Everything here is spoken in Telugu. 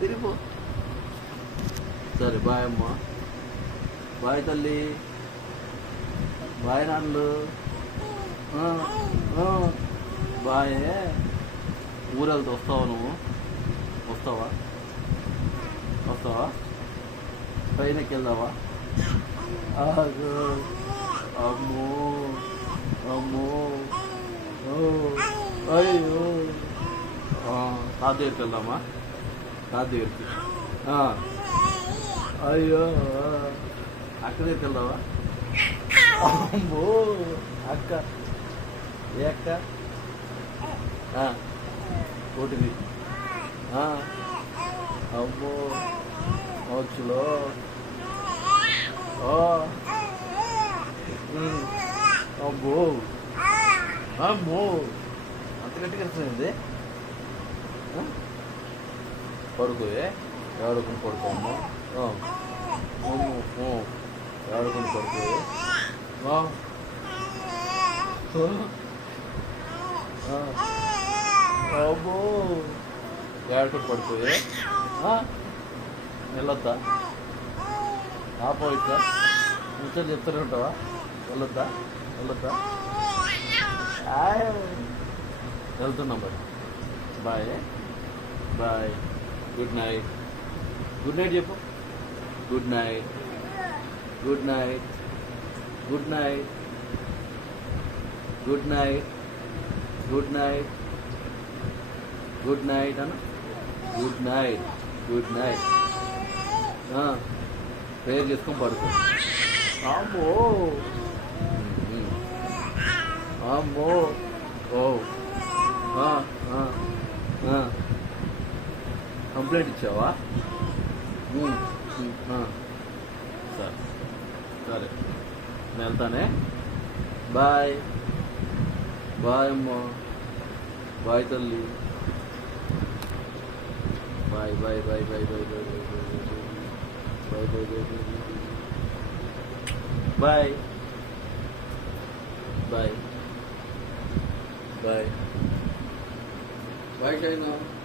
తిరిగిపో. సరే బాయ్ అమ్మ, బాయ్ తల్లి, బాయ్ నాన్నలు, బాయ్. ఊరెళ్తా వస్తావా నువ్వు? వస్తావా? వస్తావా? పైనకి వెళ్దావా? అమ్మో అమ్మో, అయ్యో. తాత దగ్గరికి వెళ్దామా? తాత దగ్గరికి. అయ్యో, అక్క దగ్గరికి వెళ్దావా? అమ్మో అక్క. ఏ అక్క? కోటిది. అమ్మో వచ్చులో. అమ్మో అమ్మో, అంత గట్టిగా వస్తుంది. పడుకోయే, ఎవడుకుని పడుకోమ్మా. ఎవడుకుని పడుకోయే. అమ్మో, ఎవడుకుని పడుకోయే. వెళ్ళొద్దా? ఆపో ఇట్లా ముచ్చట్లు చెప్తూనే ఉంటావా? వెళ్ళొద్దా? వెళ్ళొద్దా? వెళ్తున్నాం మరి. Bye bye. Good night. Good night చెప్పు. Good night. Good night. Good night. Good night. Good night. Good night అన్న. Good night. Good night. Prayer చేసుకొని పడుకో. అమ్మో అమ్మో. ఓ కంప్లైంట్ ఇచ్చావా? సరే సరే, నేను వెళ్తానే. బాయ్ బాయ్ అమ్మ, బాయ్ తల్లి, bye bye bye bye bye bye bye bye bye bye bye bye bye.